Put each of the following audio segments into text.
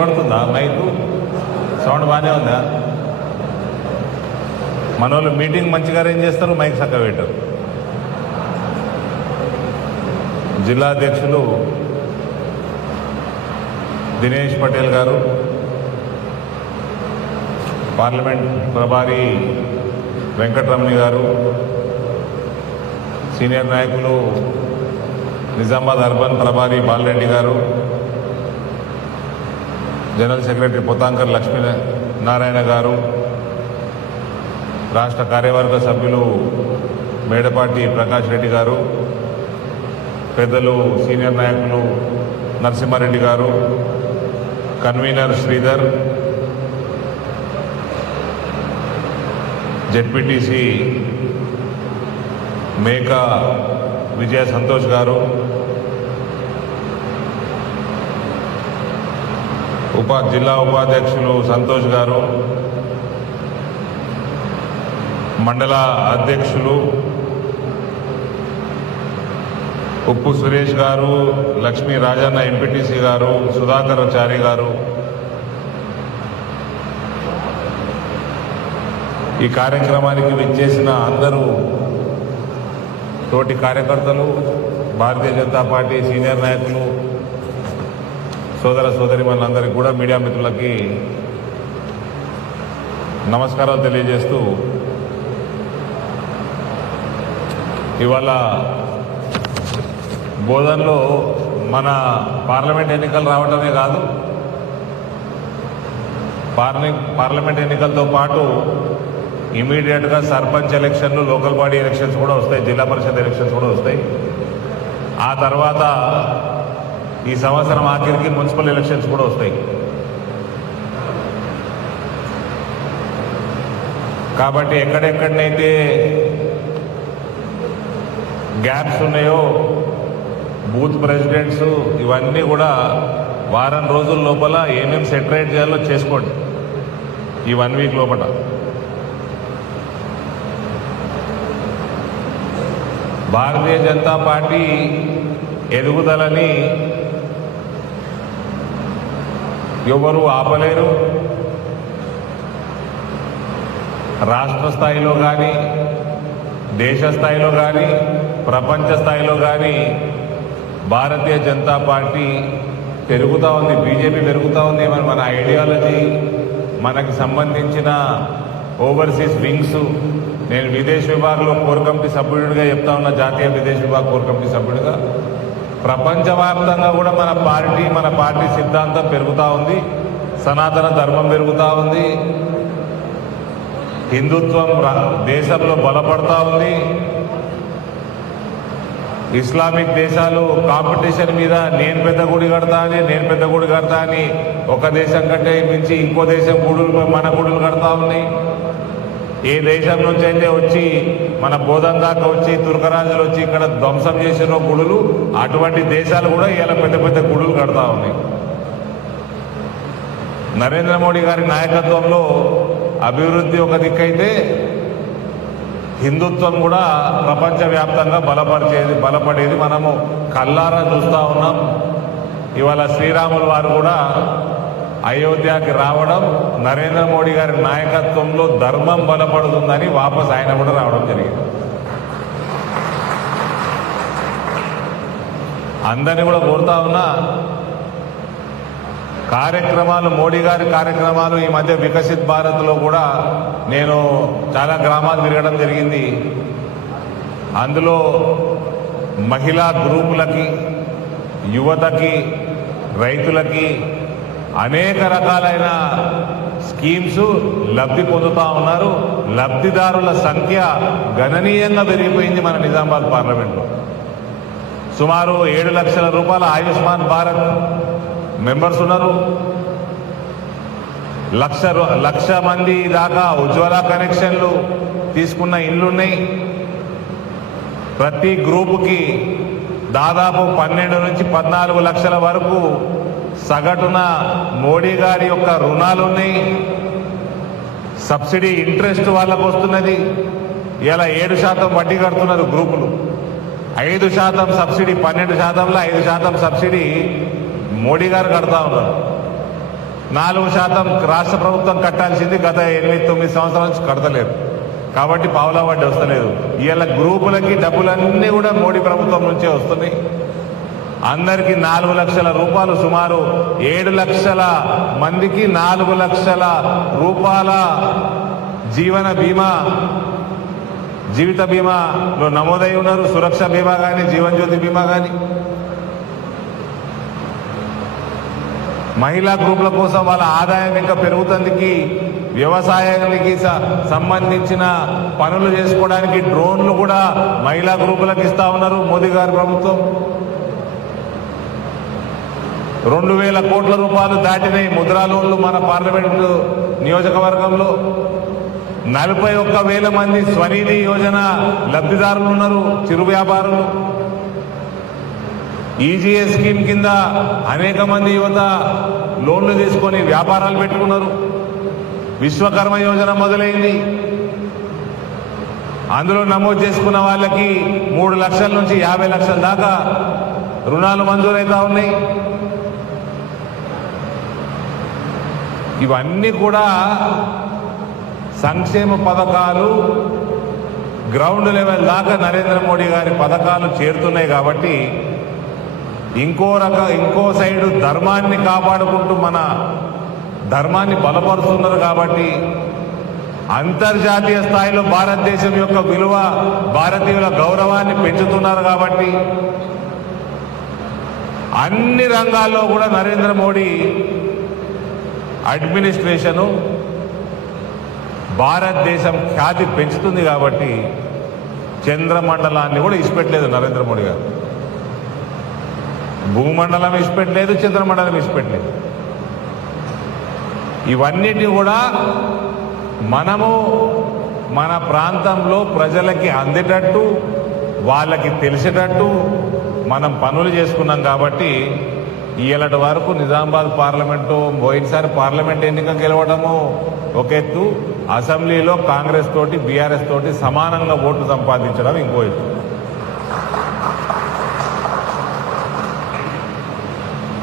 వినబడుతుందా mic sound బాగానే ఉందా? మన వాళ్ళు మీటింగ్ మంచిగా అరేంజ్ చేస్తారు, మైక్ చక్కగా పెట్టారు. జిల్లా అధ్యక్షులు దినేష్ పటేల్ గారు, పార్లమెంట్ ప్రభారి వెంకటరమణి గారు, సీనియర్ నాయకులు నిజామాబాద్ అర్బన్ ప్రభారి బాలరెడ్డి గారు, జనరల్ సెక్రటరీ పొతాంకర్ లక్ష్మీ నారాయణ గారు, రాష్ట్ర కార్యవర్గ సభ్యులు మేడపాటి ప్రకాష్ రెడ్డి గారు, పెద్దలు సీనియర్ నాయకులు నరసింహారెడ్డి గారు, కన్వీనర్ శ్రీధర్, జెడ్పీటీసీ మేకా విజయ సంతోష్ గారు, జిల్లా ఉపాధ్యక్షులు సంతోష్ గారు, మండల అధ్యక్షులు ఉప్పు సురేష్ గారు, లక్ష్మీ రాజన్న ఎంపీటీసీ గారు, సుధాకర్ చారి గారు, ఈ కార్యక్రమానికి విచ్చేసిన అందరూ తోటి కార్యకర్తలు, భారతీయ జనతా పార్టీ సీనియర్ నాయకులు, సోదర సోదరిమణులందరికీ కూడా, మీడియా మిత్రులకి నమస్కారాలు తెలియజేస్తూ, ఇవాళ బోధనలో మన పార్లమెంట్ ఎన్నికలు రావడమే కాదు, పార్లమెంట్ ఎన్నికలతో పాటు ఇమీడియట్గా సర్పంచ్ ఎలక్షన్లు, లోకల్ బాడీ ఎలక్షన్స్ కూడా వస్తాయి, జిల్లా పరిషత్ ఎలక్షన్స్ కూడా వస్తాయి. ఆ తర్వాత ఈ సంవత్సరం ఆఖరికి మున్సిపల్ ఎలక్షన్స్ కూడా వస్తాయి. కాబట్టి ఎక్కడెక్కడనైతే గ్యాప్స్ ఉన్నాయో బూత్ ప్రెసిడెంట్స్ ఇవన్నీ కూడా వారం రోజుల లోపల ఏమేమి సెటరేట్ చేయాలో చేసుకోండి. ఈ 1 వీక్ లోపల భారతీయ జనతా పార్టీ ఎదుగుదలని ఎవరు ఆపలేరు. రాష్ట్ర స్థాయిలో కానీ, దేశ స్థాయిలో కానీ, ప్రపంచ స్థాయిలో కానీ భారతీయ జనతా పార్టీ పెరుగుతూ ఉంది, బీజేపీ పెరుగుతూ ఉంది. మన ఐడియాలజీ, మనకి సంబంధించిన ఓవర్సీస్ వింగ్స్, నేను విదేశ్ విభాగంలో కోర్ కమిటీ సభ్యుడిగా చెప్తా ఉన్నా, జాతీయ విదేశ్ విభాగ కోర్ కమిటీ సభ్యుడిగా, ప్రపంచవ్యాప్తంగా కూడా మన పార్టీ సిద్ధాంతం పెరుగుతూ ఉంది, సనాతన ధర్మం పెరుగుతూ ఉంది, హిందుత్వం దేశంలో బలపడతా ఉంది. ఇస్లామిక్ దేశాలు కాంపిటీషన్ మీద నేను పెద్ద గుడి కడతా అని ఒక దేశం కంటే మించి ఇంకో దేశం మన గుడులు కడతా ఉన్నాయి. ఏ దేశం నుంచి అయితే వచ్చి మన బోధన దాకా వచ్చి తుర్కరాజులు వచ్చి ఇక్కడ ధ్వంసం చేసిన గుడులు, అటువంటి దేశాలు కూడా ఇలా పెద్ద పెద్ద గుడులు కడతా ఉన్నాయి. నరేంద్ర మోడీ గారి నాయకత్వంలో అభివృద్ధి ఒక దిక్కైతే, హిందుత్వం కూడా ప్రపంచవ్యాప్తంగా బలపడేది మనము కల్లారా చూస్తూ ఉన్నాం. ఇవాళ శ్రీరాములు వారు కూడా అయోధ్యకి రావడం, నరేంద్ర మోడీ గారి నాయకత్వంలో ధర్మం బలపడుతుందని వాపస్ ఆయన కూడా రావడం జరిగింది. అందరినీ కూడా కోరుతా ఉన్నా, కార్యక్రమాలు, మోడీ గారి కార్యక్రమాలు ఈ మధ్య వికసిత్ భారత్లో కూడా నేను చాలా గ్రామాలు తిరగడం జరిగింది. అందులో మహిళా గ్రూపులకి, యువతకి, రైతులకి అనేక రకాలైన స్కీమ్స్ లబ్ధి పొందుతా ఉన్నారు. లబ్ధిదారుల సంఖ్య గణనీయంగా పెరిగిపోయింది మన నిజామాబాద్ పార్లమెంట్లో. సుమారు 7 లక్షల రూపాయల ఆయుష్మాన్ భారత్ మెంబర్స్ ఉన్నారు. లక్ష మంది దాకా ఉజ్వల కనెక్షన్లు తీసుకున్న ఇళ్లున్నాయి. ప్రతి గ్రూపుకి దాదాపు 12 నుంచి 14 లక్షల వరకు సగటున మోడీ గారి యొక్క రుణాలు ఉన్నాయి. సబ్సిడీ ఇంట్రెస్ట్ వాళ్ళకు వస్తున్నది. ఇలా 7% వడ్డీ కడుతున్నారు గ్రూపులు. 5% సబ్సిడీ, 12%లో 5% సబ్సిడీ మోడీ గారు కడతా ఉన్నారు. 4% రాష్ట్ర ప్రభుత్వం కట్టాల్సింది గత 8-9 సంవత్సరాల నుంచి కడతలేదు. కాబట్టి పావులా వడ్డీ వస్తలేదు. ఇవాళ గ్రూపులకి డబ్బులన్నీ కూడా మోడీ ప్రభుత్వం నుంచే వస్తున్నాయి. అందరికీ 4 లక్షల రూపాయలు, సుమారు 7 లక్షల మందికి 4 లక్షల రూపాయల జీవన బీమా, జీవిత బీమాలో నమోదై ఉన్నారు. సురక్ష బీమా కానీ, జీవన్ జ్యోతి బీమా కానీ. మహిళా గ్రూపుల కోసం వాళ్ళ ఆదాయం ఇంకా పెరుగుతందుకు వ్యవసాయానికి సంబంధించిన పనులు చేసుకోవడానికి డ్రోన్లు కూడా మహిళా గ్రూపులకు ఇస్తా ఉన్నారు మోదీ గారి ప్రభుత్వం. 2,000 కోట్ల రూపాయలు దాటినాయి ముద్రా లోన్లు మన పార్లమెంటు నియోజకవర్గంలో. 41,000 మంది స్వనిధి యోజన లబ్ధిదారులు ఉన్నారు, చిరు వ్యాపారులు. ఈజీఎస్ స్కీమ్ కింద అనేక మంది యువత లోన్లు తీసుకొని వ్యాపారాలు పెట్టుకున్నారు. విశ్వకర్మ యోజన మొదలైంది. అందులో నమోదు చేసుకున్న వాళ్ళకి 3 లక్షల నుంచి 50 లక్షల దాకా రుణాలు మంజూరైతా ఉన్నాయి. ఇవన్నీ కూడా సంక్షేమ పథకాలు గ్రౌండ్ లెవెల్ దాకా నరేంద్ర మోడీ గారి పథకాలు చేరుతున్నాయి. కాబట్టి ఇంకో సైడు ధర్మాన్ని కాపాడుకుంటూ మన ధర్మాన్ని బలపరుస్తున్నారు. కాబట్టి అంతర్జాతీయ స్థాయిలో భారతదేశం యొక్క విలువ, భారతీయుల గౌరవాన్ని పెంచుతున్నారు. కాబట్టి అన్ని రంగాల్లో కూడా నరేంద్ర మోడీ అడ్మినిస్ట్రేషను భారతదేశం ఖ్యాతి పెంచుతుంది. కాబట్టి చంద్రమండలాన్ని కూడా ఇష్టపెట్టలేదు నరేంద్ర మోడీ గారు. భూమండలం ఇష్టపెట్టలేదు, చంద్రమండలం ఇష్టపెట్టలేదు. ఇవన్నిటి కూడా మనము మన ప్రాంతంలో ప్రజలకి అందేటట్టు, వాళ్ళకి తెలిసేటట్టు మనం పనులు చేసుకున్నాం. కాబట్టి ఇయ్యలటి వరకు నిజామాబాద్ పార్లమెంటు, పోయినసారి పార్లమెంట్ ఎన్నిక గెలవడము ఒక ఎత్తు, అసెంబ్లీలో కాంగ్రెస్ తోటి బీఆర్ఎస్ తోటి సమానంగా ఓట్లు సంపాదించడం ఇంకో ఎత్తు.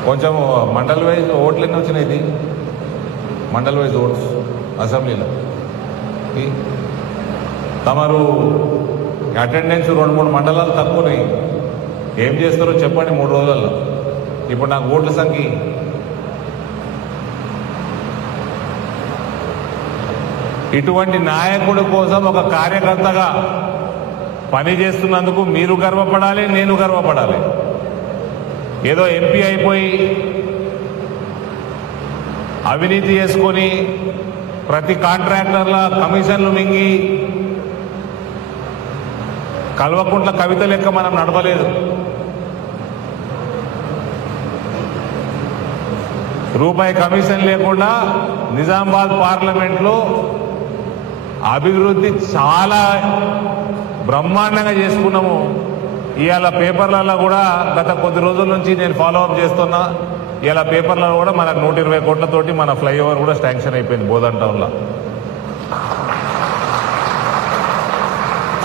కొంచెం మండల్ వైజ్ ఓట్లు ఎన్ని వచ్చినాయి? మండల్ వైజ్ ఓట్స్ అసెంబ్లీలో తమరు అటెండెన్స్ 2-3 మండలాలు తక్కువనాయి. ఏం చేస్తారో చెప్పండి 3 రోజుల్లో. ఇప్పుడు నాకు ఓట్ల సంఖ్య ఇటువంటి నాయకుడి కోసం ఒక కార్యకర్తగా పనిచేస్తున్నందుకు మీరు గర్వపడాలి, నేను గర్వపడాలి. ఏదో ఎంపీ అయిపోయి అవినీతి చేసుకొని ప్రతి కాంట్రాక్టర్ల కమిషన్లు మింగి కల్వకుంట్ల కవిత లెక్క మనం నడపలేదు. రూపాయి కమిషన్ లేకుండా నిజామాబాద్ పార్లమెంట్లో అభివృద్ధి చాలా బ్రహ్మాండంగా చేసుకున్నాము. ఇవాళ పేపర్లలో కూడా గత కొద్ది రోజుల నుంచి నేను ఫాలోఅప్ చేస్తున్నా. ఇవాళ పేపర్లలో కూడా మనకు 120 కోట్లతోటి మన ఫ్లైఓవర్ కూడా శాంక్షన్ అయిపోయింది బోధన్ టౌన్లో.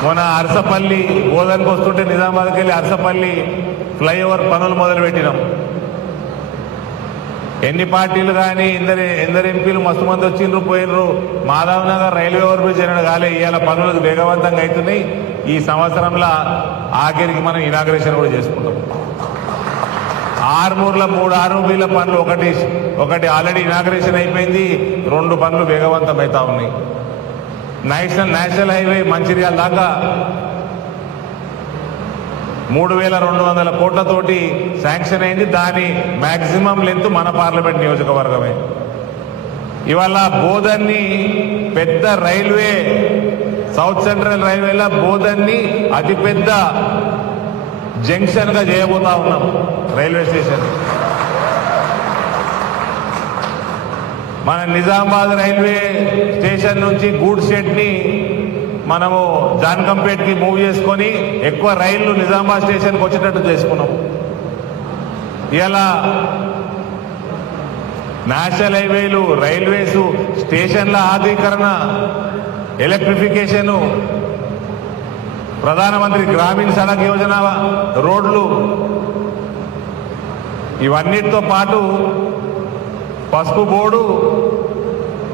మొన్న అరసపల్లి బోధన్కి వస్తుంటే నిజామాబాద్కి వెళ్ళి అరసపల్లి ఫ్లైఓవర్ పనులు మొదలుపెట్టినాం. ఎన్ని పార్టీలు కానీ ఎందరు ఎంపీలు మస్తు మంది వచ్చిండ్రు పోయినరు. Madhav Nagar railway over bridge అయినా కాలే. ఇవాళ పనులు వేగవంతంగా అవుతున్నాయి. ఈ సంవత్సరంలో ఆఖరికి మనం ఇనాగ్రేషన్ కూడా చేసుకుంటాం. ఆర్మూర్లో 3 ఆర్ఓబీల పనులు ఒకటి ఆల్రెడీ ఇనాగ్రేషన్ అయిపోయింది. 2 పనులు వేగవంతం అవుతా ఉన్నాయి. నేషనల్ హైవే మంచిర్యాల దాకా 3,200 కోట్లతోటి శాంక్షన్ అయింది. దాని మ్యాక్సిమం లెంత్ మన పార్లమెంట్ నియోజకవర్గమే. ఇవాళ బోధన్ని పెద్ద రైల్వే, సౌత్ సెంట్రల్ రైల్వేలో బోధన్ని అతిపెద్ద జంక్షన్ గా చేయబోతా ఉన్నాం. రైల్వే స్టేషన్ మన నిజామాబాద్ రైల్వే స్టేషన్ నుంచి గూడ్స్ షెడ్ ని మనము జాన్కంపేట్ కి మూవ్ చేసుకొని ఎక్కువ రైళ్లు నిజామాబాద్ స్టేషన్కి వచ్చేటట్టు చేసుకున్నాం. ఇలా నేషనల్ హైవేలు, రైల్వేస్, స్టేషన్ల ఆధునీకరణ, ఎలక్ట్రిఫికేషను, ప్రధానమంత్రి గ్రామీణ సడక్ యోజన, రోడ్లు, ఇవన్నిటితో పాటు పసుపు బోర్డు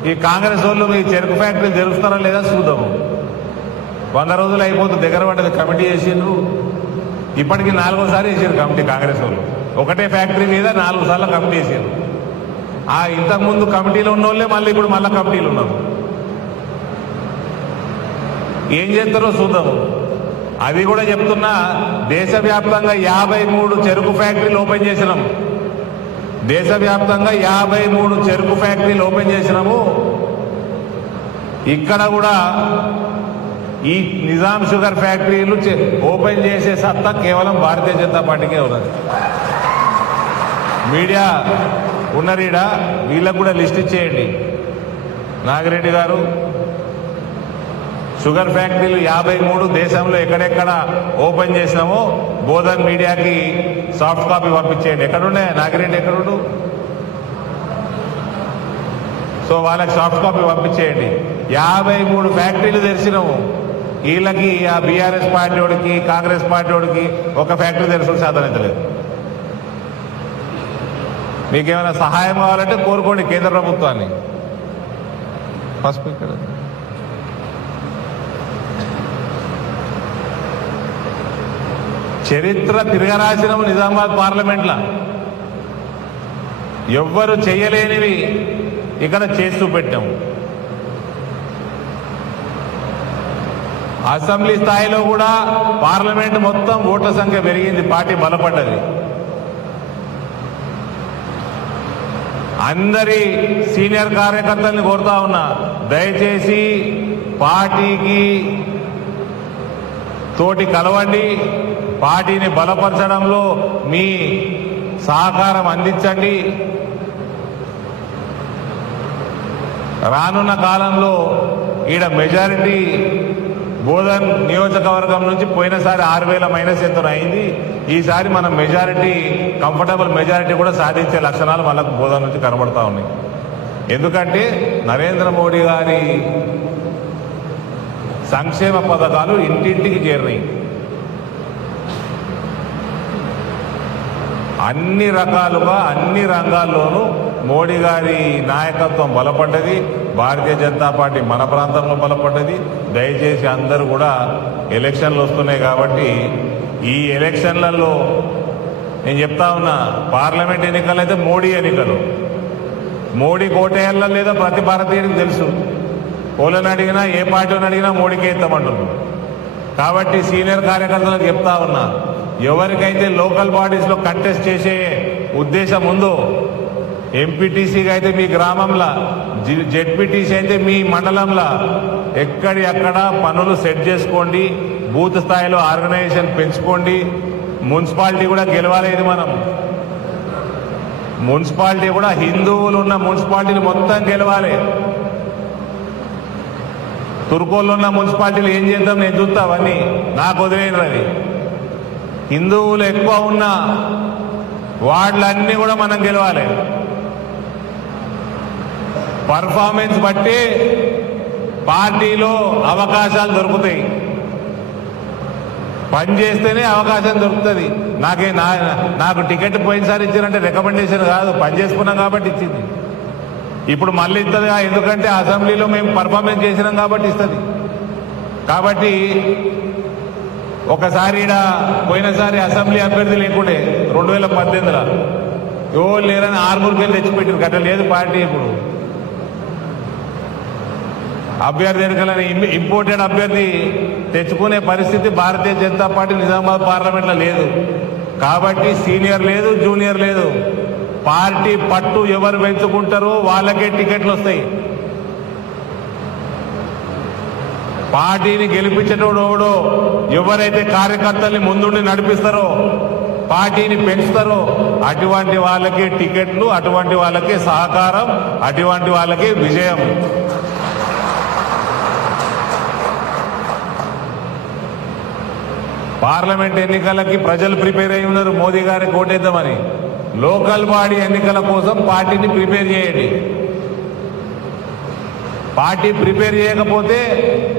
ఈ కాంగ్రెస్ వాళ్ళు మీ చెరుకు ఫ్యాక్టరీలు తెరుస్తారా లేదా చూద్దాము. 100 రోజులు అయిపోతుంది, దగ్గర పడ్డది. కమిటీ చేసిండ్రు, ఇప్పటికీ 4వ సారి చేసారు కమిటీ. కాంగ్రెస్ వాళ్ళు ఒకటే ఫ్యాక్టరీ మీద 4 సార్లు కమిటీ చేసారు. ఇంతకుముందు కమిటీలో ఉన్న వాళ్ళే ఇప్పుడు మళ్ళీ కమిటీలు ఉన్నారు. ఏం చేస్తారో చూద్దాము. అది కూడా చెప్తున్నా, దేశవ్యాప్తంగా 53 చెరుకు ఫ్యాక్టరీలు ఓపెన్ చేసినాం. దేశవ్యాప్తంగా 53 చెరుకు ఫ్యాక్టరీలు ఓపెన్ చేసినాము. ఇక్కడ కూడా ఈ నిజాం షుగర్ ఫ్యాక్టరీలు ఓపెన్ చేసే సత్తా కేవలం భారతీయ జనతా పార్టీకే ఉన్నది. మీడియా ఉన్నరీడా, వీళ్ళకు కూడా లిస్ట్ ఇచ్చేయండి. నాగిరెడ్డి గారు, షుగర్ ఫ్యాక్టరీలు 53 దేశంలో ఎక్కడెక్కడ ఓపెన్ చేసినామో బోధన్ మీడియాకి సాఫ్ట్ కాపీ పంపించేయండి. ఎక్కడుండే నాగిరెడ్డి, ఎక్కడుండు? సో వాళ్ళకి సాఫ్ట్ కాపీ పంపించేయండి. 53 ఫ్యాక్టరీలు తెరిచినాము. వీళ్ళకి ఆ బీఆర్ఎస్ పార్టీ వాడికి, కాంగ్రెస్ పార్టీ వాడికి ఒక ఫ్యాక్టరీ తెరచడం సాధనలేదు. మీకేమైనా సహాయం కావాలంటే కోరుకోండి కేంద్ర ప్రభుత్వాన్ని. పసుపు ఇక్కడ చరిత్ర తిరగరాసినాము. నిజామాబాద్ పార్లమెంట్ల ఎవ్వరు చేయలేనివి ఇక్కడ చేస్తూ పెట్టాము. అసెంబ్లీ స్థాయిలో కూడా పార్లమెంట్ మొత్తం ఓట్ల సంఖ్య పెరిగింది, పార్టీ బలపడ్డది. అందరి సీనియర్ కార్యకర్తల్ని కోరుతా ఉన్నా, దయచేసి పార్టీకి తోటి కలవండి, పార్టీని బలపరచడంలో మీ సహకారం అందించండి. రానున్న కాలంలో ఈడ మెజారిటీ బోధన్ నియోజకవర్గం నుంచి పోయినసారి 6,000 మైనస్ ఎంతో అయింది. ఈసారి మనం మెజారిటీ, కంఫర్టబుల్ మెజారిటీ కూడా సాధించే లక్షణాలు మనకు బోధన్ నుంచి కనబడతా ఉన్నాయి. ఎందుకంటే నరేంద్ర మోడీ గారి సంక్షేమ పథకాలు ఇంటింటికి చేరినాయి. అన్ని రకాలుగా అన్ని రంగాల్లోనూ మోడీ గారి నాయకత్వం బలపడ్డది. భారతీయ జనతా పార్టీ మన ప్రాంతంలో బలపడ్డది. దయచేసి అందరూ కూడా ఎలక్షన్లు వస్తున్నాయి కాబట్టి ఈ ఎలక్షన్లలో నేను చెప్తా ఉన్నా, పార్లమెంట్ ఎన్నికలు అయితే మోడీ ఎన్నికలు. మోడీ కోటేయాల లేదా ప్రతి భారతీయుడికి తెలుసు. ఓళ్ళని అడిగినా, ఏ పార్టీని అడిగినా మోడీకే ఇస్తామంటున్నారు. కాబట్టి సీనియర్ కార్యకర్తలకు చెప్తా ఉన్నా, ఎవరికైతే లోకల్ బాడీస్లో కంటెస్ట్ చేసే ఉద్దేశం ఉందో, ఎంపీటీసీగా అయితే మీ గ్రామంలో, జెడ్పీటీసీ అయితే మీ మండలంలో ఎక్కడి అక్కడ పనులు సెట్ చేసుకోండి. బూత్ స్థాయిలో ఆర్గనైజేషన్ పెంచుకోండి. మున్సిపాలిటీ కూడా గెలవాలి. ఇది మనం మున్సిపాలిటీ కూడా హిందువులు ఉన్న మున్సిపాలిటీని మొత్తం గెలవాలి. తుర్కోళ్ళు ఉన్న మున్సిపాలిటీలు ఏం చేద్దాం నేను చూస్తా, అవన్నీ నాకు వదిలేను. అవి హిందువులు ఎక్కువ ఉన్న వార్డులన్నీ కూడా మనం గెలవాలి. పర్ఫార్మెన్స్ బట్టి పార్టీలో అవకాశాలు దొరుకుతాయి. పని చేస్తేనే అవకాశం దొరుకుతుంది. నాకు టికెట్ పోయినసారి ఇచ్చారంటే రికమెండేషన్ కాదు, పని చేసుకున్నాం కాబట్టి ఇచ్చింది. ఇప్పుడు మళ్ళీ ఇస్తుంది, ఎందుకంటే అసెంబ్లీలో మేము పర్ఫార్మెన్స్ చేసినాం కాబట్టి ఇస్తుంది. కాబట్టి ఒకసారి పోయినసారి అసెంబ్లీ అభ్యర్థి లేకుండే 2018లో ఎవరు లేరని 6 తెచ్చిపెట్టారు. గట్ట లేదు పార్టీ. ఇప్పుడు అభ్యర్థి ఎన్నికలని ఇంపోర్టెడ్ అభ్యర్థి తెచ్చుకునే పరిస్థితి భారతీయ జనతా పార్టీ నిజామాబాద్ పార్లమెంట్లో లేదు. కాబట్టి సీనియర్ లేదు, జూనియర్ లేదు. పార్టీ పట్టు ఎవరు పెంచుకుంటారో వాళ్ళకే టికెట్లు వస్తాయి. పార్టీని గెలిపించేటోడు ఎవడో, ఎవరైతే కార్యకర్తల్ని ముందుండి నడిపిస్తారో, పార్టీని పెంచుతారో అటువంటి వాళ్ళకే టికెట్లు, అటువంటి వాళ్ళకే సహకారం, అటువంటి వాళ్ళకే విజయం. పార్లమెంట్ ఎన్నికలకి ప్రజలు ప్రిపేర్ అయి ఉన్నారు మోదీ గారికి ఓటేద్దామని. లోకల్ బాడీ ఎన్నికల కోసం పార్టీని ప్రిపేర్ చేయండి. పార్టీ ప్రిపేర్ చేయకపోతే,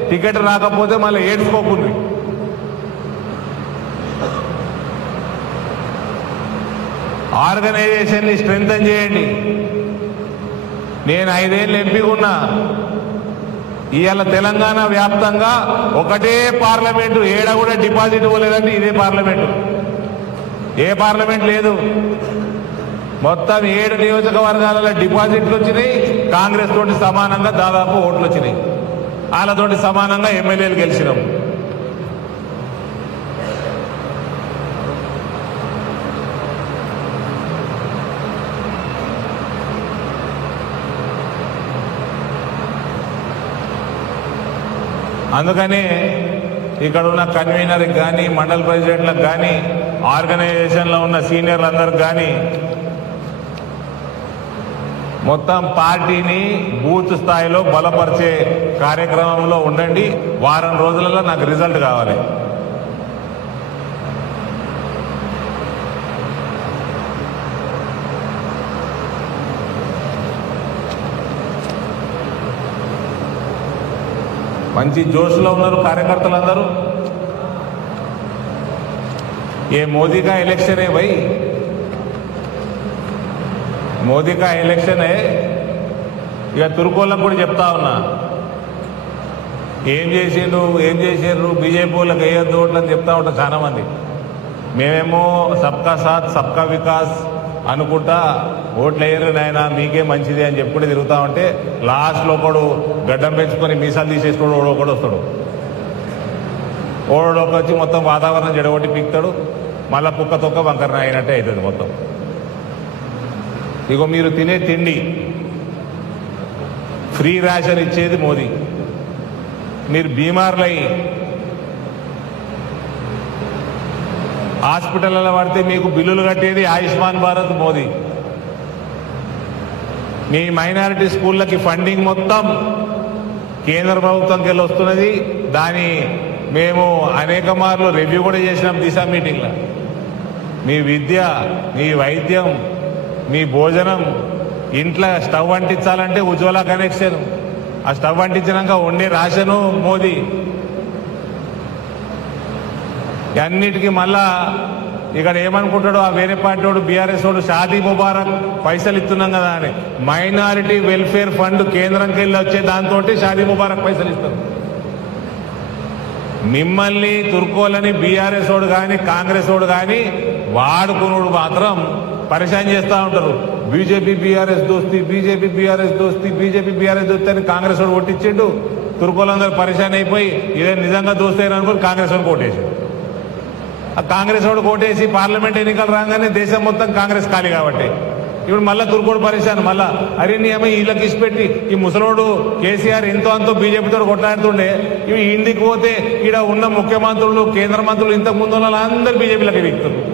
టికెట్ రాకపోతే మళ్ళీ ఏడ్చుకోకుండా. ఆర్గనైజేషన్ ని స్ట్రెంగ్తన్ చేయండి. నేను 5 ఏళ్ళు ఎంపీగా ఉన్నా. ఇవాళ తెలంగాణ వ్యాప్తంగా ఒకటే పార్లమెంటు, ఏడ కూడా డిపాజిట్ ఇవ్వలేదంటే ఇదే పార్లమెంటు. ఏ పార్లమెంట్ లేదు. మొత్తం 7 నియోజకవర్గాలలో డిపాజిట్లు వచ్చినాయి. కాంగ్రెస్ తోటి సమానంగా దాదాపు ఓట్లు వచ్చినాయి. వాళ్ళతోటి సమానంగా ఎమ్మెల్యేలు గెలిచినాం. అందుకని ఇక్కడ ఉన్న కన్వీనర్కి కానీ, మండల ప్రెసిడెంట్లకు కానీ, ఆర్గనైజేషన్లో ఉన్న సీనియర్లందరికి కానీ మొత్తం పార్టీని బూత్ స్థాయిలో బలపరిచే కార్యక్రమంలో ఉండండి. వారం రోజులలో నాకు రిజల్ట్ కావాలి. మంచి జోష్లో ఉన్నారు కార్యకర్తలందరూ. ఏ మోదీ కా ఎలక్షన్ है भाई, మోదీ కా ఎలక్షన్ है. ఇక తుర్కోళ్ళకు కూడా చెప్తా ఉన్నా, ఏం చేసిండ్రు బీజేపీ వాళ్ళకి వేయొద్దు ఓట్లని చెప్తా ఉంటా చాలా మంది. మేమేమో సబ్కా సాత్ సబ్కా వికాస్ అనుకుంటా ఓట్లు వేయరు నాయన మీకే మంచిది అని చెప్పుకుంటే తిరుగుతా ఉంటే లాస్ట్లో ఒకడు గడ్డం పెంచుకొని మీసాలు తీసేసుకోడు ఒకడు వస్తాడు. ఓడోకి వచ్చి మొత్తం వాతావరణం జడగొట్టి పీక్తాడు. మళ్ళా కుక్క తొక్క వంకరన అయినట్టే అవుతుంది మొత్తం. ఇగో మీరు తినే తిండి ఫ్రీ రేషన్ ఇచ్చేది మోదీ. మీరు బీమార్లై హాస్పిటల్లో పడితే మీకు బిల్లులు కట్టేది ఆయుష్మాన్ భారత్ మోదీ. మీ మైనారిటీ స్కూళ్ళకి ఫండింగ్ మొత్తం కేంద్ర ప్రభుత్వంకి వెళ్ళి వస్తున్నది. దాని మేము అనేక మార్లు రివ్యూ కూడా చేసినాం దిశా మీటింగ్లో. మీ విద్య, మీ వైద్యం, మీ భోజనం, ఇంట్లో స్టవ్ అంటించాలంటే ఉజ్వల కనెక్షన్, ఆ స్టవ్ అంటించినాక వండే రాషను మోదీ. అన్నిటికీ మళ్ళా ఇక్కడ ఏమనుకుంటాడు ఆ వేరే పార్టీ వాడు, బీఆర్ఎస్ వాడు, షాదీ ముబారక్ పైసలు ఇస్తున్నాం కదా అని మైనారిటీ వెల్ఫేర్ ఫండ్ కేంద్రంకి వెళ్ళి వచ్చే దాంతో షాదీ ముబారక్ పైసలు ఇస్తారు. మిమ్మల్ని తుర్కోలని బీఆర్ఎస్ వాడు కానీ కాంగ్రెస్ వాడు కానీ వాడుకునుడు మాత్రం పరిశాన్ చేస్తూ ఉంటారు. బీజేపీ బీఆర్ఎస్ దోస్తి, బీజేపీ బీఆర్ఎస్ దోస్తి, బీజేపీ బీఆర్ఎస్ దోస్తి అని కాంగ్రెస్ వాడు కొట్టించిండు. తుర్కోలందరూ పరిశాన్ అయిపోయి ఇదే నిజంగా దోస్తైన అనుకుని కాంగ్రెస్ వాడు కోటేసాడు. ఆ కాంగ్రెస్ వాడు కోటేసి పార్లమెంట్ ఎన్నికలు రాగానే దేశం మొత్తం కాంగ్రెస్ ఖాళీ కాబట్టి ఇప్పుడు మళ్ళా తుర్కోడు పరిశాన్. మళ్ళా అరే నీ ఏమో వీళ్ళకి ఇచ్చిపెట్టి ఈ ముసలోడు కేసీఆర్ ఎంతో అంతో బీజేపీతో కొట్లాడుతుండే ఇవి ఇంటికి పోతే ఈడ ఉన్న ముఖ్యమంత్రులు, కేంద్ర మంత్రులు, ఇంతకు ముందు వాళ్ళందరూ బీజేపీలకి వీక్తున్నారు.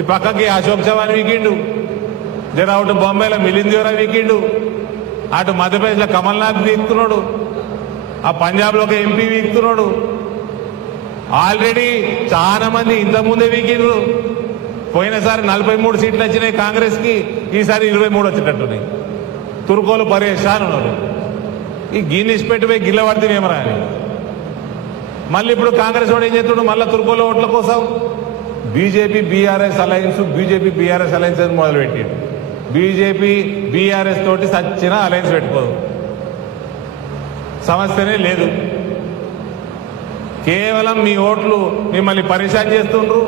ఈ పక్కకి అశోక్ చవాన్ వీకిండు, జర అటు బొంబాయిలో మిలింద్ దేవరా వీకిండు, అటు మధ్యప్రదేశ్లో కమల్నాథ్ వీక్తున్నాడు, ఆ పంజాబ్లో ఒక ఎంపీ వీక్తున్నాడు. ఆల్రెడీ చాలా మంది ఇంతకుముందే వీకిండ్రు. పోయినసారి 43 సీట్లు వచ్చినాయి కాంగ్రెస్ కి, ఈసారి 23 వచ్చేటట్టున్నాయి. తుర్కోలు పరేషాన్ ఉన్నారు. ఈ గిన్నెస్ పెట్టిపోయి గిల్ల పడితే ఏమరా అని మళ్ళీ ఇప్పుడు కాంగ్రెస్ వాడు ఏం చేస్తున్నాడు, మళ్ళీ తుర్కోల ఓట్ల కోసం BJP BRS alliance, BJP BRS alliance అని మొదలుపెట్టాడు. బీజేపీ బీఆర్ఎస్ తోటి సచ్చిన అలయన్స్ పెట్టుకోదు, సమస్యనే లేదు. కేవలం మీ ఓట్లు మిమ్మల్ని పరిశాన్ చేస్తుండ్రు,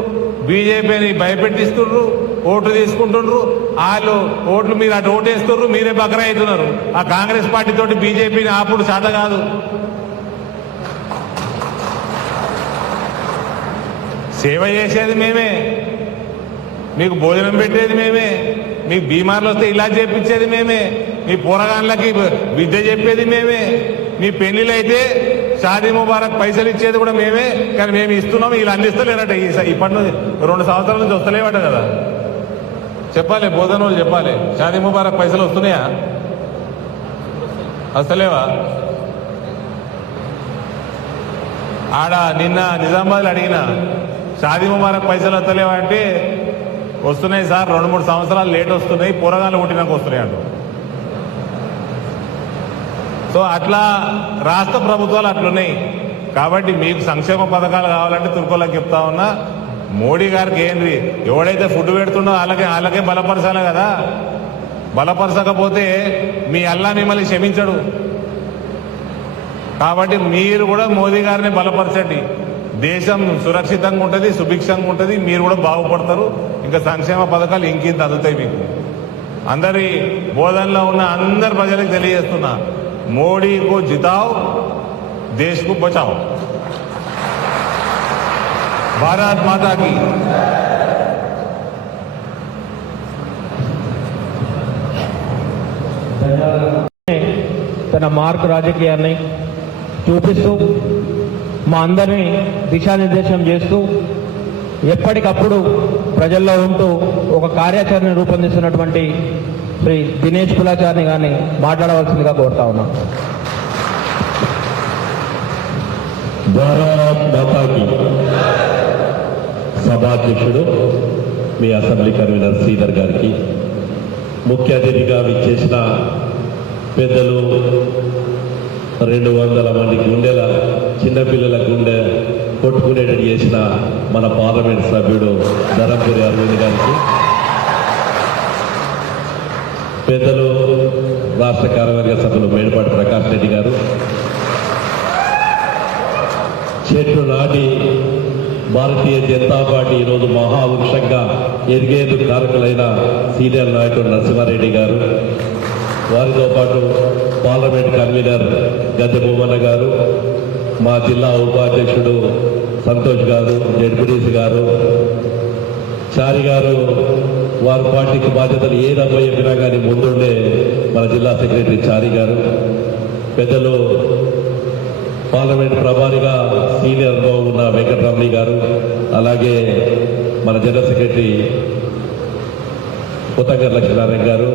బీజేపీని భయపెట్టిస్తుండ్రు, ఓట్లు తీసుకుంటుండ్రు. వాళ్ళు ఓట్లు మీరు అటు ఓటేస్తుండ్రు, మీరే బకరా అవుతున్నారు. ఆ కాంగ్రెస్ పార్టీ తోటి బీజేపీని ఆపుడు చేత కాదు. సేవ చేసేది మేమే, మీకు భోజనం పెట్టేది మేమే, మీకు బీమార్లు వస్తే ఇలా చేపించేది మేమే, మీ పోరగాన్లకి విద్య చెప్పేది మేమే, మీ పెళ్లిళ్ళు అయితే షాదీ ముబారక్ పైసలు ఇచ్చేది కూడా మేమే. కానీ మేము ఇస్తున్నాము, వీళ్ళు అందిస్తలేరట. ఇప్పటి నుంచి 2 సంవత్సరాల నుంచి వస్తలేవట కదా. చెప్పాలి, బోధన వాళ్ళు చెప్పాలి. షాదీ ముబారక్ పైసలు వస్తున్నాయా, వస్తలేవా? ఆడ నిన్న నిజామాబాద్లో అడిగిన షాదీ ముబారక్ పైసలు వస్తలేవా అంటే వస్తున్నాయి సార్, 2-3 సంవత్సరాలు లేట్ వస్తున్నాయి, పోరగాళ్ళు పుట్టినాక వస్తున్నాయి అంటూ. సో అట్లా రాష్ట్ర ప్రభుత్వాలు అట్లున్నాయి. కాబట్టి మీకు సంక్షేమ పథకాలు కావాలంటే తుర్కోళ్ళకి చెప్తా ఉన్నా, మోడీ గారికి ఏంటి ఎవడైతే ఫుడ్ పెడుతుండో వాళ్ళకే బలపరచాలి కదా. బలపరచకపోతే మీ అల్లా మిమ్మల్ని క్షమించడు. కాబట్టి మీరు కూడా మోదీ గారిని బలపరచండి. దేశం సురక్షితంగా ఉంటుంది, సుభిక్షంగా ఉంటుంది, మీరు కూడా బాగుపడతారు. ఇంకా సంక్షేమ పథకాలు ఇంకింత అందుతాయి మీకు. అందరి బోధనలో ఉన్న అందరి ప్రజలకు తెలియజేస్తున్నా, మోడీకు జితావ్, దేశ్కు బచావ్. భారత్ మాతాకి. తన మార్క్ రాజకీయాన్ని చూపిస్తూ మా అందరినీ దిశానిర్దేశం చేస్తూ ఎప్పటికప్పుడు ప్రజల్లో ఉంటూ ఒక కార్యాచరణ రూపొందిస్తున్నటువంటి శ్రీ దినేష్ కులాచార్ని గారిని మాట్లాడవలసిందిగా కోరుతా ఉన్నాం. భారత్ మాతాకి. సభాధ్యక్షుడు మీ అసెంబ్లీ కన్వీనర్ శ్రీధర్ గారికి, ముఖ్య అతిథిగా విచ్చేసిన పెద్దలు 200 మంది గుండెల చిన్నపిల్లల గుండె కొట్టుకునేటట్టు చేసిన మన పార్లమెంట్ సభ్యుడు ధరంపురి అరవింద్ గారికి, పెద్దలు రాష్ట్ర కార్యవర్గ సభ్యులు మేడపాటి ప్రకాష్ రెడ్డి గారు, చెట్లు నాటి భారతీయ జనతా పార్టీ ఈరోజు మహావృక్షంగా ఎదిగేందుకు కారకులైన సీనియర్ నాయకుడు నరసింహారెడ్డి గారు, వారితో పాటు పార్లమెంట్ కన్వీనర్ గద్దె బొమ్మన్న గారు, మా జిల్లా ఉపాధ్యక్షుడు సంతోష్ గారు, జడ్పీటీసీ గారు, చారి గారు, వారి పార్టీకి బాధ్యతలు ఏ రబ్బ చెప్పినా కానీ ముందుండే మన జిల్లా సెక్రటరీ చారి గారు, పెద్దలు పార్లమెంట్ ప్రభారిగా సీనియర్లో ఉన్న వెంకటరమణి గారు, అలాగే మన జనరల్ సెక్రటరీ కొత్తగర్ లక్ష్మీనారాయణ గారు,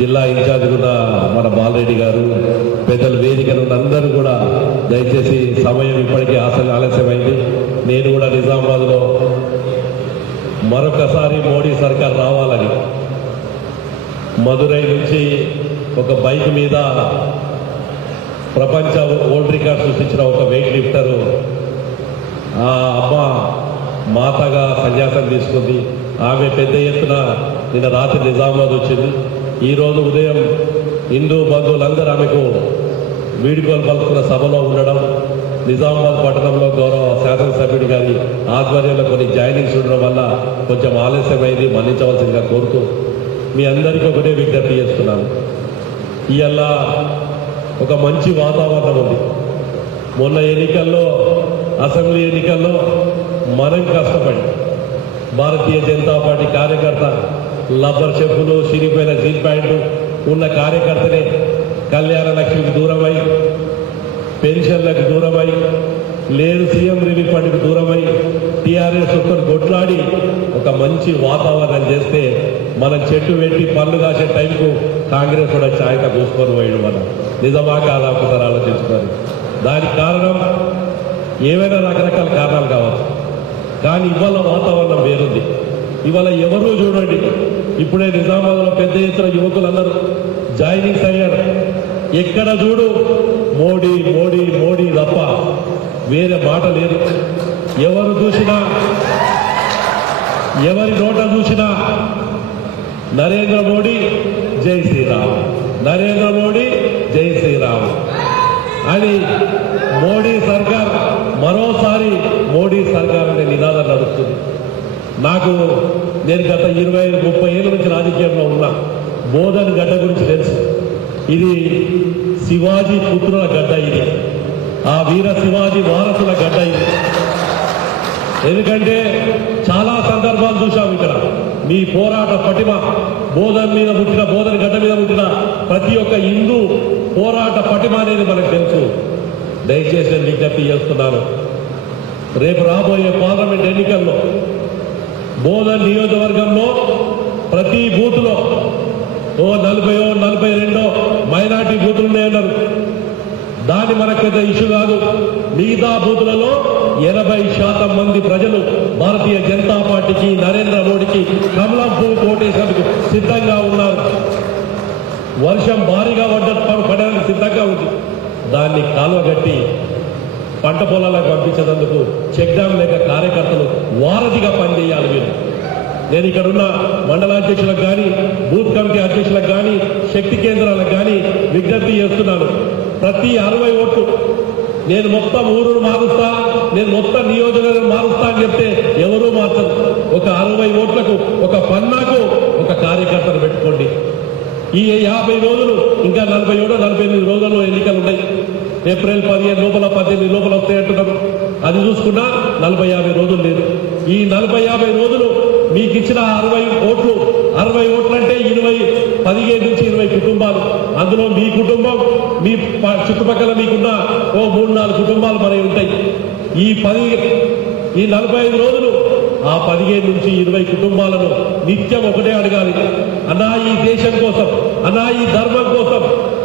జిల్లా ఇన్ఛార్జ్ ఉన్న మన బాలరెడ్డి గారు, పెద్దల వేదికను అందరూ కూడా దయచేసి సమయం ఇప్పటికీ ఆలస్యమైంది. నేను కూడా నిజామాబాద్లో మరొకసారి మోడీ సర్కార్ రావాలని మదురై నుంచి ఒక బైక్ మీద ప్రపంచ వరల్డ్ రికార్డ్ సృష్టించిన ఒక వెయిట్ లిఫ్టరు ఆ అమ్మ మాతగా సన్యాసం తీసుకుంది. ఆమె పెద్ద ఎత్తున నిన్న రాత్రి నిజామాబాద్ వచ్చింది. ఈరోజు ఉదయం హిందూ బంధువులందరూ ఆమెకు వీడుకోలు పలుకున్న సభలో ఉండడం, నిజామాబాద్ పట్టణంలో గౌరవ శాసనసభ్యుడి గారి ఆధ్వర్యంలో కొన్ని జాయినింగ్స్ ఉండడం వల్ల కొంచెం ఆలస్యమైంది, మన్నించవలసిందిగా కోరుతూ మీ అందరికీ ఒకటే విజ్ఞప్తి చేస్తున్నాను. ఇవాళ ఒక మంచి వాతావరణం ఉంది. మొన్న ఎన్నికల్లో, అసెంబ్లీ ఎన్నికల్లో మనం కష్టపడి భారతీయ జనతా పార్టీ కార్యకర్త లబ్బర్ చెప్పులు, సిరిపోయిన జీన్ ప్యాంటు ఉన్న కార్యకర్తనే కళ్యాణ లక్ష్మికి దూరమై, పెన్షన్లకు దూరమై, లేదు సీఎం రిలీఫ్ ఫండ్కి దూరమై, టీఆర్ఎస్ తో కొట్లాడి ఒక మంచి వాతావరణం చేస్తే మనం చెట్టు పెట్టి పళ్ళు కాసే టైంకు కాంగ్రెస్ కూడా ఛాయక చూసుకొని పోయాడు. మనం నిజమా కాదా ఒకసారి ఆలోచించుకోవాలి. దానికి కారణం ఏవైనా రకరకాల కారణాలు కావచ్చు, కానీ ఇవాళ వాతావరణం వేరుంది. ఇవాళ ఎవరూ చూడండి, ఇప్పుడే నిజామాబాద్లో పెద్ద ఎత్తున యువకులందరూ జాయినింగ్స్ అయ్యారు. ఎక్కడ చూడు మోడీ మోడీ మోడీ తప్ప వేరే మాట లేదు. ఎవరు చూసినా, ఎవరి నోట చూసినా నరేంద్ర మోడీ జై శ్రీరామ్, నరేంద్ర మోడీ జై శ్రీరామ్ అని మోడీ సర్కార్, మరోసారి మోడీ సర్కార్ అనే నినాదం నడుస్తుంది. నేను గత 20-30 ఏళ్ళ నుంచి రాజకీయంలో ఉన్నా. బోధన్ గడ్డ గురించి తెలుసు. ఇది శివాజీ పుత్రుల గడ్డ, ఇది ఆ వీర శివాజీ వారసుల గడ్డ ఇది. ఎందుకంటే చాలా సందర్భాలు చూశాం ఇక్కడ. మీ పోరాట పటిమ, బోధన్ మీద పుట్టిన, బోధన్ గడ్డ మీద పుట్టిన ప్రతి ఒక్క హిందూ పోరాట పటిమ అనేది మనకు తెలుసు. దయచేసి నేను విజ్ఞప్తి చేస్తున్నాను, రేపు రాబోయే పార్లమెంట్ ఎన్నికల్లో బోధన్ నియోజకవర్గంలో ప్రతి బూత్లో 40-42 మైనార్టీ బూతులు ఉన్నాయన్నారు. దాన్ని మనకు పెద్ద ఇష్యూ కాదు. మిగతా బూతులలో 80% మంది ప్రజలు భారతీయ జనతా పార్టీకి, నరేంద్ర మోడీకి కమలం పువ్వు కోటేసేందుకు సిద్ధంగా ఉన్నారు. వర్షం భారీగా పడడానికి సిద్ధంగా ఉంది. దాన్ని కాలువగట్టి పంట పొలాలకు పంపించేందుకు చెక్ డ్యాం లేక కార్యకర్తలు వారధిగా పనిచేయాలి. మీరు నేను ఇక్కడ ఉన్న మండలాధ్యక్షులకు కానీ బూత్ కమిటీ అధ్యక్షులకు కానీ శక్తి కేంద్రాలకు కానీ విజ్ఞప్తి చేస్తున్నాను. ప్రతి 60 ఓట్లు నేను మొత్తం ఊరును మారుస్తా, నేను మొత్తం నియోజకవర్గం మారుస్తా అని చెప్తే ఎవరూ మార్చరు. ఒక 60 ఓట్లకు ఒక పన్నాకు ఒక కార్యకర్తను పెట్టుకోండి. ఈ 50 రోజులు ఇంకా 47 48 రోజుల్లో ఎన్నికలు ఉన్నాయి. ఏప్రిల్ 15 లోపల 18 లోపల వస్తాయంటున్నారు. అది చూసుకున్నా 40-50 రోజులు లేదు. ఈ 40-50 రోజులు మీకు ఇచ్చిన 60 ఓట్లు అంటే 15 నుంచి 20 కుటుంబాలు. అందులో మీ కుటుంబం, మీ చుట్టుపక్కల మీకున్న ఓ 3-4 కుటుంబాలు మనవి ఉంటాయి. ఈ 45 రోజులు ఆ 15 నుంచి 20 కుటుంబాలను నిత్యం ఒకటే అడగాలి, అన్నా ఈ దేశం కోసం, అన్నా ఈ ధర్మం కోసం,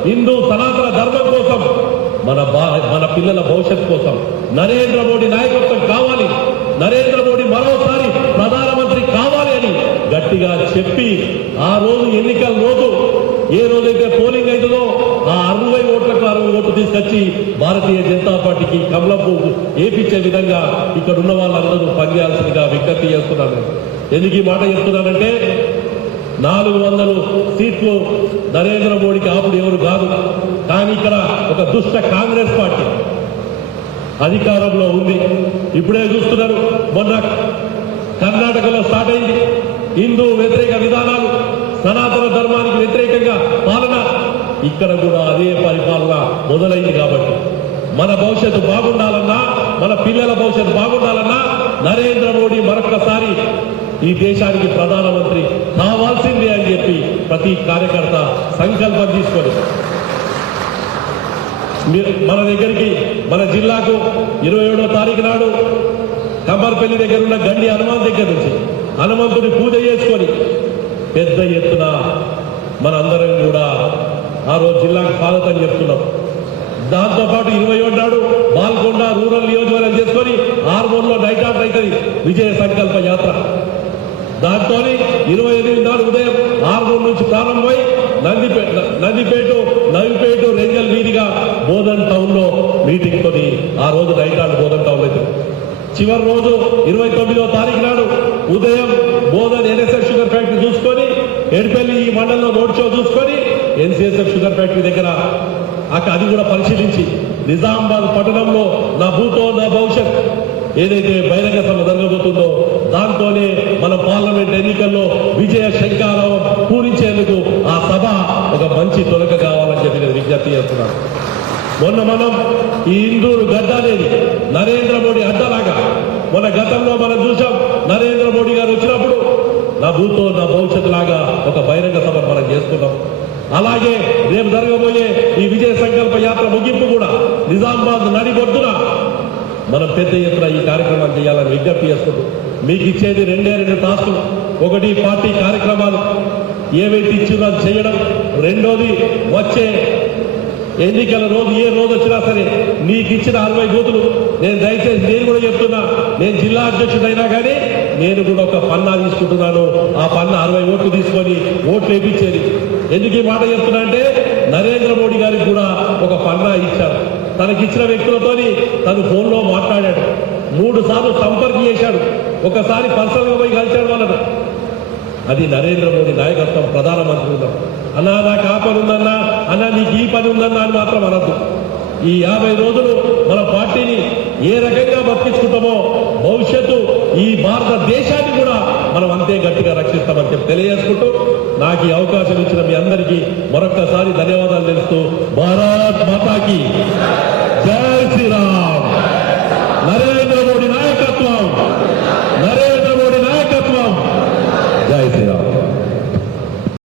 హిందూ సనాతన ధర్మం కోసం, మన పిల్లల భవిష్యత్ కోసం నరేంద్ర మోడీ నాయకత్వం కావాలి, నరేంద్ర మోడీ మరోసారి ప్రధానమంత్రి కావాలి అని గట్టిగా చెప్పి ఆ రోజు ఎన్నికల రోజు ఏ రోజైతే పోలింగ్ అవుతుందో ఆ 60 ఓట్లకు 60 ఓట్లు తీసుకొచ్చి భారతీయ జనతా పార్టీకి కమలంపు ఏపించే విధంగా ఇక్కడ ఉన్న వాళ్ళందరూ పనిచేయాల్సిందిగా విజ్ఞప్తి చేస్తున్నాను. ఎందుకు ఈ మాట చెప్తున్నానంటే 400 సీట్లు నరేంద్ర మోడీకి ఆపుడు ఎవరు కాదు. కానీ ఇక్కడ ఒక దుష్ట కాంగ్రెస్ పార్టీ అధికారంలో ఉంది. ఇప్పుడే చూస్తున్నారు, మొన్న కర్ణాటకలో స్టార్ట్ అయింది హిందూ వ్యతిరేక విధానాలు, సనాతన ధర్మానికి వ్యతిరేకంగా పాలన. ఇక్కడ కూడా అదే పరిపాలన మొదలైంది. కాబట్టి మన భవిష్యత్తు బాగుండాలన్నా, మన పిల్లల భవిష్యత్తు బాగుండాలన్నా నరేంద్ర మోడీ మరొక్కసారి ఈ దేశానికి ప్రధానమంత్రి కావాల్సిందే అని చెప్పి ప్రతి కార్యకర్త సంకల్పం తీసుకొని మన దగ్గరికి, మన జిల్లాకు 27వ తారీఖు నాడు కంబర్పల్లి దగ్గర ఉన్న గండి హనుమాన్ దగ్గర నుంచి హనుమంతుని పూజ చేసుకొని పెద్ద ఎత్తున మనందరం కూడా ఆ రోజు జిల్లాకు స్వాగతం చెప్తున్నాం. దాంతోపాటు 27 నాడు బాల్కొండ రూరల్ నియోజకవర్గం చేసుకొని ఆర్మూర్లో నైట్ అవుతుంది విజయ సంకల్ప యాత్ర. దాంతో 28 నాడు ఉదయం ఆర్మూర్ నుంచి ప్రారంభమై నవిపేట రేంజల్ వీధిగా బోధన్ టౌన్ లో మీటింగ్ తోని ఆ రోజు నైట్ బోధన్ టౌన్ అయితే చివరి రోజు 29వ తారీఖు నాడు ఉదయం బోధన్ ఎన్ఎస్ఎఫ్ షుగర్ ఫ్యాక్టరీ చూసుకొని ఎడిపల్లి ఈ మండలంలో రోడ్ షో చూసుకొని ఎన్సీఎస్ఎఫ్ షుగర్ ఫ్యాక్టరీ దగ్గర అది కూడా పరిశీలించి నిజామాబాద్ పట్టణంలో నా భూతో నా భవిష్యత్ ఏదైతే బహిరంగ సభ జరగబోతుందో దాంతోనే మన పార్లమెంట్ ఎన్నికల్లో విజయ శంఖారావం పూరించేందుకు ఆ సభ ఒక మంచి తొలక కావాలని చెప్పి నేను విజ్ఞప్తి చేస్తున్నాను. మొన్న మనం ఈ ఇందూరు గడ్డ అనేది నరేంద్ర మోడీ అడ్డలాగా మొన్న గతంలో మనం చూసాం. నరేంద్ర మోడీ గారు వచ్చినప్పుడు నా భూతో నా భవిష్యత్తు లాగా ఒక బహిరంగ సభ మనం చేసుకున్నాం. అలాగే రేపు జరగబోయే ఈ విజయ సంకల్ప యాత్ర ముగింపు కూడా నిజామాబాద్ నడిబొడ్డున మనం పెద్ద ఎత్తున ఈ కార్యక్రమాలు చేయాలని విజ్ఞప్తి చేస్తున్నాం. మీకు ఇచ్చేది 2 టాస్కులు. ఒకటి పార్టీ కార్యక్రమాలు ఏవైతే ఇచ్చినా చేయడం, రెండోది వచ్చే ఎన్నికల రోజు ఏ రోజు వచ్చినా సరే నీకు ఇచ్చిన 60 బూతులు దయచేసి నేను కూడా చెప్తున్నా, నేను జిల్లా అధ్యక్షుడైనా కానీ నేను కూడా ఒక పన్నా తీసుకుంటున్నాను. ఆ పన్నా 60 ఓట్లు తీసుకొని ఓట్లు వేయించేది. ఎందుకు ఈ మాట చెప్తున్నా అంటే నరేంద్ర మోడీ గారికి కూడా ఒక పన్నా ఇచ్చారు. తనకిచ్చిన వ్యక్తులతోని తను ఫోన్లో మాట్లాడాడు, 3 సార్లు సంపర్కం చేశాడు, ఒకసారి పర్సనల్గా పోయి కలిశాడు వాళ్ళను. అది నరేంద్ర మోడీ నాయకత్వం. ప్రధానమంత్రి ఉన్నారు అన్నా నాకు ఆ పని ఉందన్నా, అన్నా నీకు ఈ పని ఉందన్నా అని మాత్రం అనద్దు. ఈ 50 రోజులు మన పార్టీని ఏ రకంగా బతికించుకుంటామో భవిష్యత్తు ఈ భారతదేశాన్ని కూడా మనం అంతే గట్టిగా రక్షిస్తామని చెప్పి తెలియజేసుకుంటూ నాకు ఈ అవకాశం ఇచ్చిన మీ అందరికీ మరొక్కసారి ధన్యవాదాలు తెలుస్తూ భారత్ మాతాకి